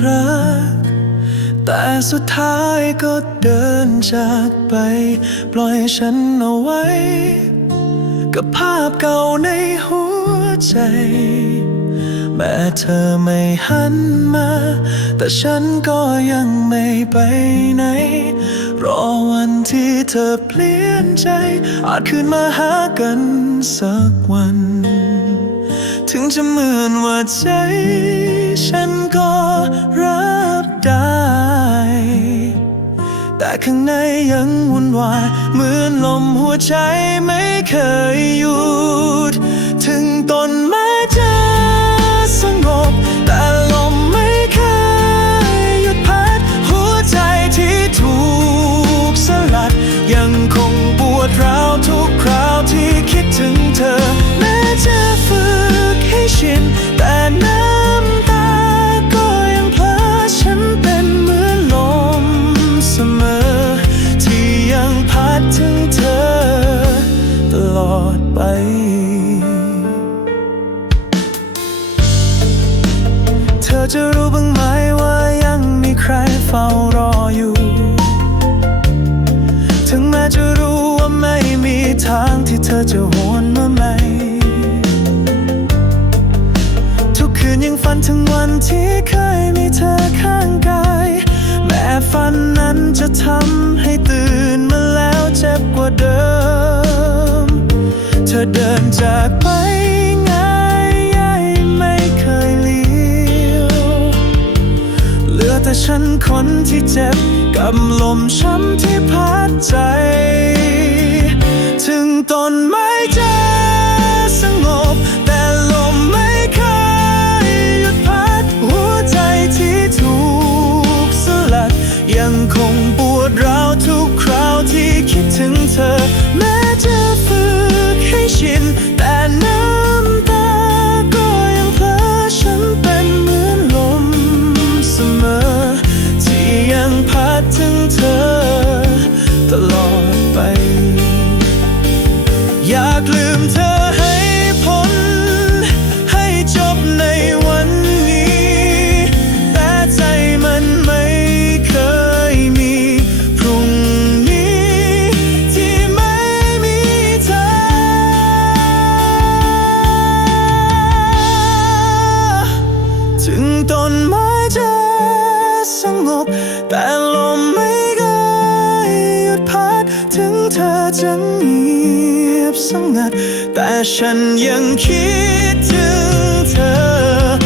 ก แต่สุดท้ายก็เดินจากไป ปล่อยฉันเอาไว้ กับภาพเก่าในหัวใจ แม้เธอไม่หันมา แต่ฉันก็ยังไม่ไปไหน รอวันที่เธอเปลี่ยนใจ อาจคืนมาหากันสักวันถึงจะเหมือนว่าใจ ฉันก็ ข้างในยังวุ่นวายเหมือนลมหัวใจไม่เคยหยุด ถึงต้นไม้จะสงบ แต่ลมไม่เคยหยุดพัด หัวใจที่ถูกสลัด ยังคงปวดร้าวทุกคราวที่คิดถึงเธอ รู้บ้างไหมว่ายังมีใครเฝ้ารออยู่ ถึงแม้จะรู้ว่าไม่มีทางที่เธอจะหวนมาใหม่ทุกคืนยังฝันถึงวันที่เคยมีเธอข้างกาย แม้ฝันนั้นจะทำให้ตื่นมาแล้วเจ็บกว่าเดิม เธอเดินจากไป แต่ฉันคนที่เจ็บ กับลมช้ำที่พัดใจ ถึงต้นไม้จะสงบ แต่ลมไม่เคยหยุดพัด หัวใจที่ถูกสลัด ยังคงปวดร้าวทุกคราวที่คิดถึงเธอแม้ ถึงต้นไม้จะสงบ แต่ลมไม่เคยหยุดพัด ถึงเธอจะเงียบสงัด แต่ฉันยังคิดถึงเธอ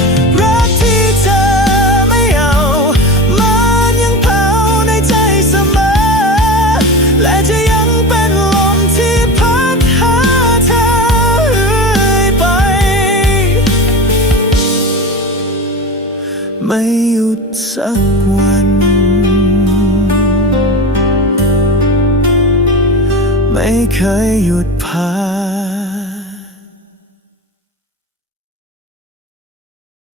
ไม่หยุดสักวัน ไม่เคยหยุดพัก